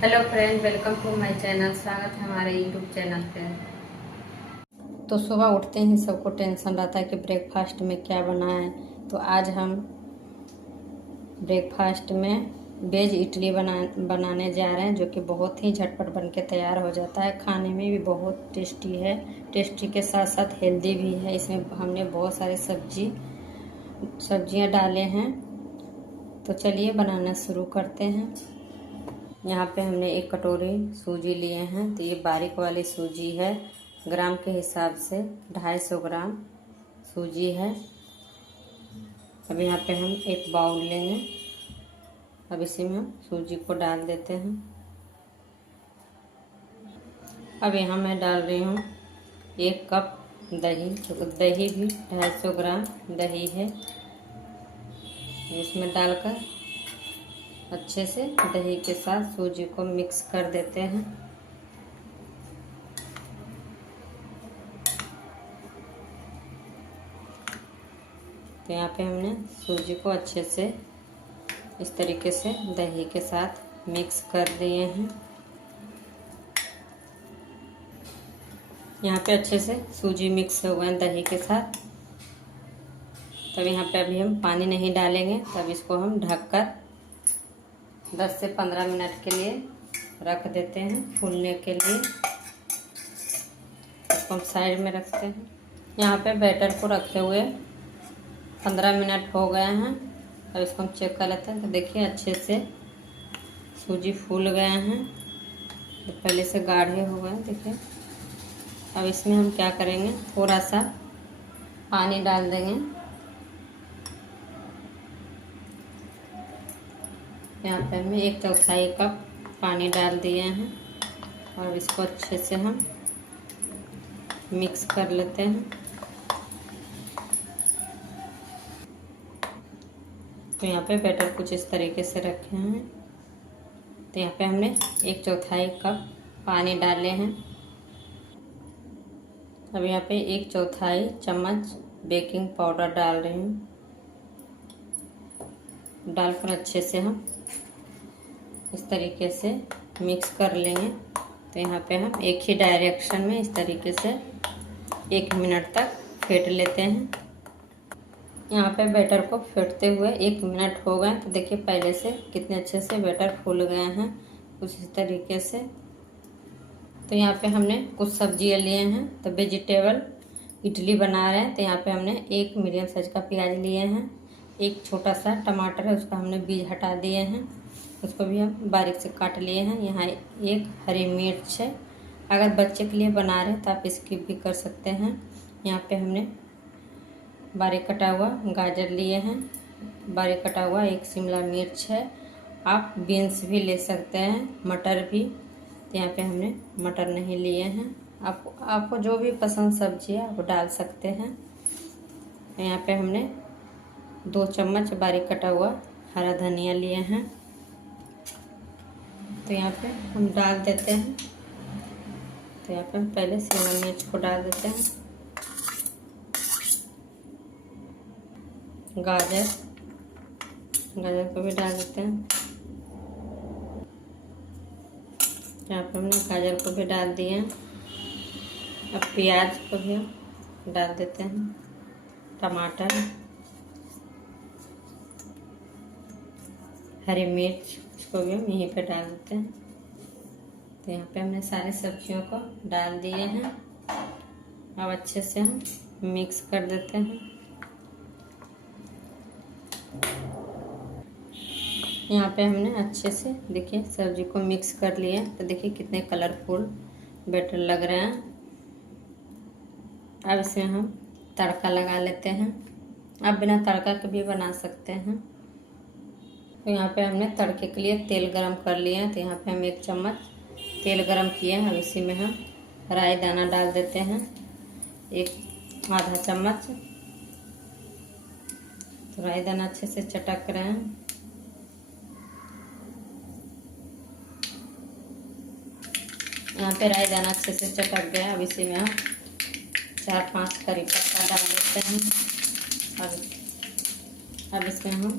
Hello friend, welcome to my channel. स्वागत है हमारे यूट्यूब चैनल पे। तो सुबह उठते ही सबको टेंशन रहता है कि ब्रेकफास्ट में क्या बनाएं। तो आज हम ब्रेकफास्ट में वेज इडली बनाने जा रहे हैं, जो कि बहुत ही झटपट बन के तैयार हो जाता है। खाने में भी बहुत टेस्टी है। टेस्टी के साथ साथ हेल्दी भी है। इसमें हमने बहुत सारे सब्जियां डाले हैं। तो चलिए बनाना शुरू करते हैं। यहाँ पे हमने एक कटोरी सूजी लिए हैं। तो ये बारीक वाली सूजी है। ग्राम के हिसाब से 250 ग्राम सूजी है। अब यहाँ पे हम एक बाउल लेंगे। अब इसी में हम सूजी को डाल देते हैं। अब यहाँ मैं डाल रही हूँ 1 कप दही। तो दही भी 250 ग्राम दही है। इसमें डालकर अच्छे से दही के साथ सूजी को मिक्स कर देते हैं। तो यहाँ पे हमने सूजी को अच्छे से इस तरीके से दही के साथ मिक्स कर दिए हैं। यहाँ पे अच्छे से सूजी मिक्स हो गए दही के साथ। तब यहाँ पे अभी हम पानी नहीं डालेंगे। तब इसको हम ढककर 10 से 15 मिनट के लिए रख देते हैं फूलने के लिए। इसको हम साइड में रखते हैं। यहाँ पे बैटर को रखे हुए 15 मिनट हो गए हैं। अब इसको हम चेक कर लेते हैं। तो देखिए अच्छे से सूजी फूल गए हैं। तो पहले से गाढ़े हो गए देखिए। अब इसमें हम क्या करेंगे, थोड़ा सा पानी डाल देंगे। यहाँ पे हमने 1/4 कप पानी डाल दिए हैं। और इसको अच्छे से हम मिक्स कर लेते हैं। तो यहाँ पे बैटर कुछ इस तरीके से रखे हैं। तो यहाँ पे हमने 1/4 कप पानी डाले हैं। अब यहाँ पे 1/4 चम्मच बेकिंग पाउडर डाल रही हूँ। डालकर अच्छे से हम इस तरीके से मिक्स कर लेंगे। तो यहाँ पे हम एक ही डायरेक्शन में इस तरीके से 1 मिनट तक फेंट लेते हैं। यहाँ पे बैटर को फेंटते हुए 1 मिनट हो गए। तो देखिए पहले से कितने अच्छे से बैटर फूल गए हैं कुछ इस तरीके से। तो यहाँ पे हमने कुछ सब्जियाँ लिए हैं। तो वेजिटेबल इडली बना रहे हैं। तो यहाँ पे हमने 1 मीडियम साइज का प्याज लिए हैं। एक छोटा सा टमाटर है, उसका हमने बीज हटा दिए हैं। उसको भी हम बारीक से काट लिए हैं। यहाँ एक हरी मिर्च है। अगर बच्चे के लिए बना रहे हैं तो आप स्किप भी कर सकते हैं। यहाँ पे हमने बारीक कटा हुआ गाजर लिए हैं। बारीक कटा हुआ एक शिमला मिर्च है। आप बीन्स भी ले सकते हैं, मटर भी। तो यहाँ पे हमने मटर नहीं लिए हैं। आपको जो भी पसंद सब्जी है वो डाल सकते हैं। यहाँ पे हमने 2 चम्मच बारीक कटा हुआ हरा धनिया लिए हैं। तो यहाँ पे हम डाल देते हैं। तो यहाँ पे हम पहले शिमला मिर्च को डाल देते हैं। गाजर को भी डाल देते हैं। यहाँ पे हमने गाजर को भी डाल दिए हैं। अब प्याज को भी हम डाल देते हैं। टमाटर, हरी मिर्च, इसको भी हम यहीं पे डाल देते हैं। तो यहाँ पे हमने सारी सब्जियों को डाल दिए हैं। अब अच्छे से हम मिक्स कर देते हैं। यहाँ पे हमने अच्छे से देखिए सब्जी को मिक्स कर लिए। तो देखिए कितने कलरफुल बैटर लग रहे हैं। अब इसमें हम तड़का लगा लेते हैं। आप बिना तड़का के भी बना सकते हैं। तो यहाँ पे हमने तड़के के लिए तेल गरम कर लिए हैं। तो यहाँ पे हम 1 चम्मच तेल गरम किए हैं। अब इसी में हम राई दाना डाल देते हैं, आधा चम्मच। तो राई दाना अच्छे से चटक रहे हैं। यहाँ पे राई दाना अच्छे से चटक गया। अब इसी में हम 4-5 करी पत्ता डाल देते हैं। अब इसमें हम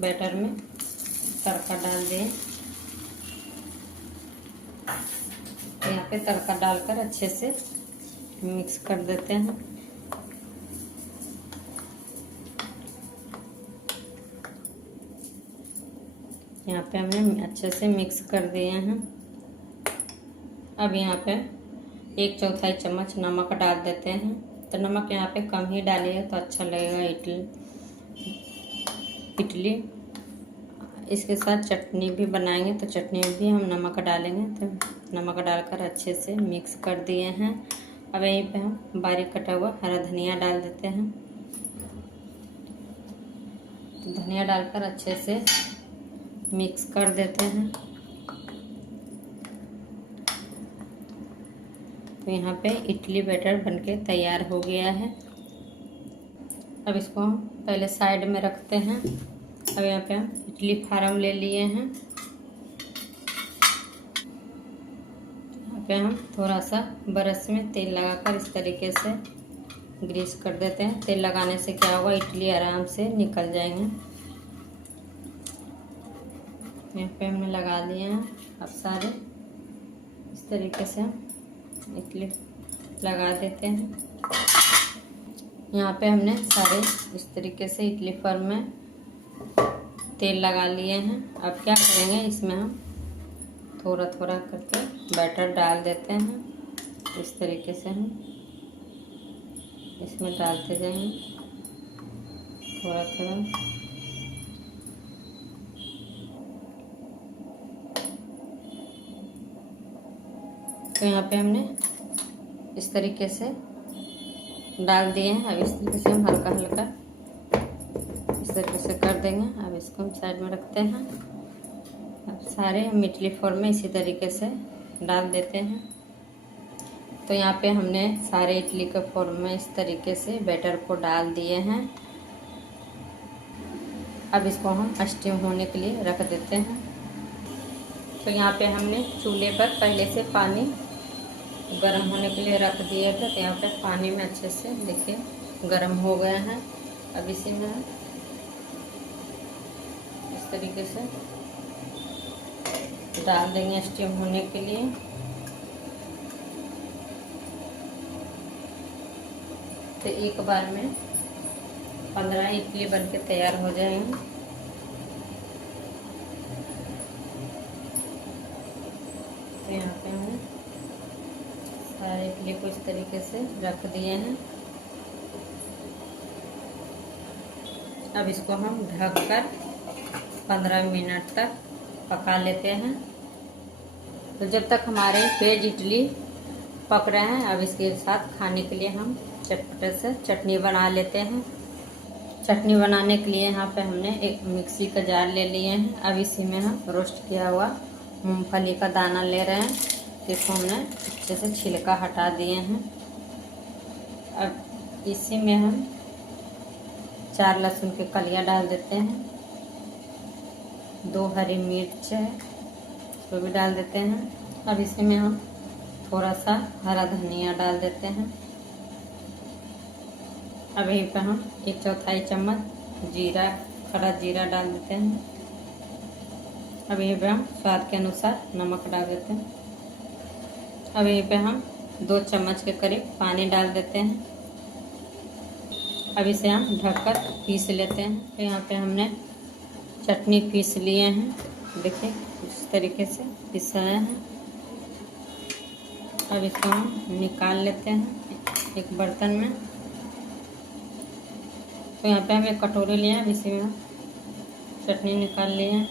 बैटर में तड़का डाल दें। तो यहाँ पे तड़का डालकर अच्छे से मिक्स कर देते हैं। यहाँ पे हमने अच्छे से मिक्स कर दिए हैं। अब यहाँ पे 1/4 चम्मच नमक डाल देते हैं। तो नमक यहाँ पे कम ही डालिए तो अच्छा लगेगा इडली। इसके साथ चटनी भी बनाएंगे तो चटनी में भी हम नमक डालेंगे। तो नमक डालकर अच्छे से मिक्स कर दिए हैं। अब यहीं पे हम बारीक कटा हुआ हरा धनिया डाल देते हैं। तो धनिया डालकर अच्छे से मिक्स कर देते हैं। तो यहाँ पे इडली बैटर बनके तैयार हो गया है। अब इसको हम पहले साइड में रखते हैं। अब यहाँ पे हम इडली फार्म ले लिए हैं। यहाँ पे हम थोड़ा सा ब्रश में तेल लगाकर इस तरीके से ग्रीस कर देते हैं। तेल लगाने से क्या होगा, इडली आराम से निकल जाएंगे। यहाँ पे हमने लगा लिए हैं। अब सारे इस तरीके से इडली लगा देते हैं। यहाँ पे हमने सारे इस तरीके से इडली फर्म में तेल लगा लिए हैं। अब क्या करेंगे, इसमें हम थोड़ा थोड़ा करके बैटर डाल देते हैं। इस तरीके से हम इसमें डालते जाएंगे थोड़ा थोड़ा। तो यहाँ पे हमने इस तरीके से डाल दिए हैं। अब इस तरीके से हम हल्का हल्का इस तरीके से कर देंगे। अब इसको हम साइड में रखते हैं। अब सारे हम इडली फॉर्म में इसी तरीके से डाल देते हैं। तो यहाँ पे हमने सारे इडली के फॉर्म में इस तरीके से बैटर को डाल दिए हैं। अब इसको हम स्टीम होने के लिए रख देते हैं। तो यहाँ पे हमने चूल्हे पर पहले से पानी गर्म होने के लिए रख दिए थे। तो यहाँ पे पानी में अच्छे से देखिए गर्म हो गया है। अब इसी में इस तरीके से डाल देंगे स्टीम होने के लिए। तो एक बार में 15 इडली बनके तैयार हो जाएंगे। तो यहाँ पे हमने सारे इडली को इस तरीके से रख दिए हैं। अब इसको हम ढककर 15 मिनट तक पका लेते हैं। तो जब तक हमारे वेज इडली पक रहे हैं, अब इसके साथ खाने के लिए हम चटपटे से चटनी बना लेते हैं। चटनी बनाने के लिए यहाँ पे हमने एक मिक्सी का जार ले लिए हैं। अब इसी में हम रोस्ट किया हुआ मूंगफली का दाना ले रहे हैं। इसको हमने अच्छे से छिलका हटा दिए हैं। अब इसी में हम 4 लहसुन के कलियां डाल देते हैं। 2 हरी मिर्च है तो भी डाल देते हैं। अब इसी में हम थोड़ा सा हरा धनिया डाल देते हैं। अब यहीं पर हम 1/4 चम्मच जीरा, खड़ा जीरा डाल देते हैं। अब यहीं पे हम स्वाद के अनुसार नमक डाल देते हैं। अब यहीं पे हम 2 चम्मच के करीब पानी डाल देते हैं। अब इसे हम ढककर पीस लेते हैं। तो यहाँ पे हमने चटनी पीस लिए हैं। देखिए इस तरीके से पिसाया है। अब इसको हम निकाल लेते हैं एक बर्तन में। तो यहाँ पे हम एक कटोरी लिए हैं। इसी में चटनी निकाल लिए हैं।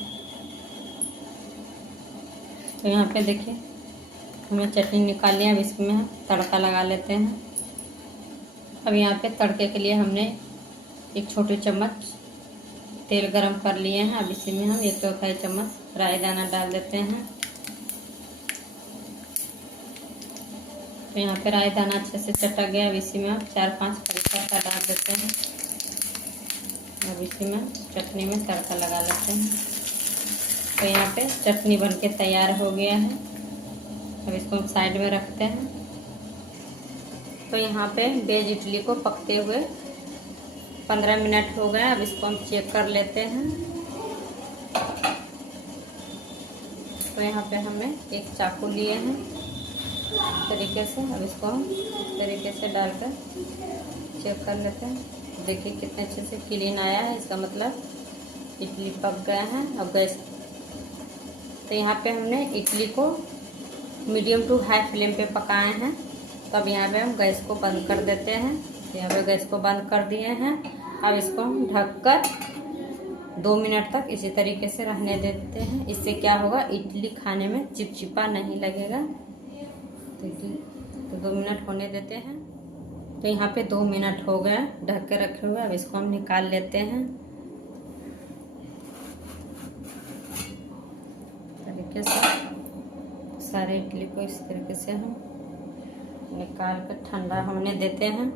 तो यहाँ पे देखिए हमने चटनी निकाल लिया। अब इसमें हम तड़का लगा लेते हैं। अब यहाँ पे तड़के के लिए हमने एक छोटी चम्मच तेल गरम कर लिए हैं। अब इसी में हम 1/4 चम्मच राई दाना डाल देते हैं। तो यहाँ पे राई दाना अच्छे से चटक गया। अब इसी में हम 4-5 करी पत्ता डाल देते हैं। अब इसी में चटनी में तड़का लगा लेते हैं। तो यहाँ पे चटनी बनके तैयार हो गया है। अब इसको हम साइड में रखते हैं। तो यहाँ पे वेज इडली को पकते हुए 15 मिनट हो गए। अब इसको हम चेक कर लेते हैं। तो यहाँ पे हमने एक चाकू लिए हैं इस तरीके से। अब इसको हम इस तरीके से डालकर चेक कर लेते हैं। देखिए कितने अच्छे से क्लीन आया है, इसका मतलब इडली पक गया है। अब गैस, तो यहाँ पे हमने इडली को मीडियम टू हाई फ्लेम पे पकाए हैं। तो अब यहाँ पे हम गैस को बंद कर देते हैं। तो यहाँ पे गैस को बंद कर दिए हैं। अब इसको हम ढककर 2 मिनट तक इसी तरीके से रहने देते हैं। इससे क्या होगा, इडली खाने में चिपचिपा नहीं लगेगा। तो 2 मिनट होने देते हैं। तो यहाँ पे 2 मिनट हो गया ढक के रखे हुए। अब इसको हम निकाल लेते हैं तरीके से। सारे इडली को इस तरीके से हम निकाल कर ठंडा होने देते हैं।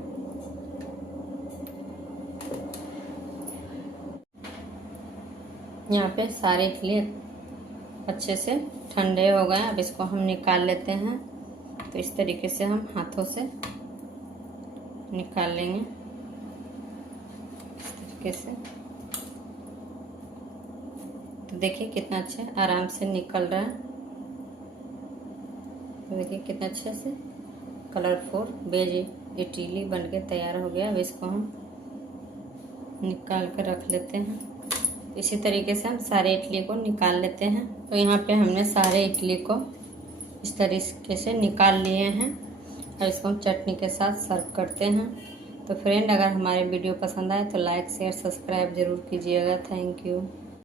यहाँ पे सारे इडली अच्छे से ठंडे हो गए। अब इसको हम निकाल लेते हैं। तो इस तरीके से हम हाथों से निकाल लेंगे इस तरीके से। तो देखिए कितना अच्छा आराम से निकल रहा है। तो देखिए कितना अच्छे से कलरफुल वेज इडली बनके तैयार हो गया। अब इसको हम निकाल कर रख लेते हैं। इसी तरीके से हम सारे इडली को निकाल लेते हैं। तो यहाँ पे हमने सारे इडली को इस तरीके से निकाल लिए हैं। और इसको हम चटनी के साथ सर्व करते हैं। तो फ्रेंड, अगर हमारे वीडियो पसंद आए तो लाइक शेयर सब्सक्राइब ज़रूर कीजिएगा। Thank you.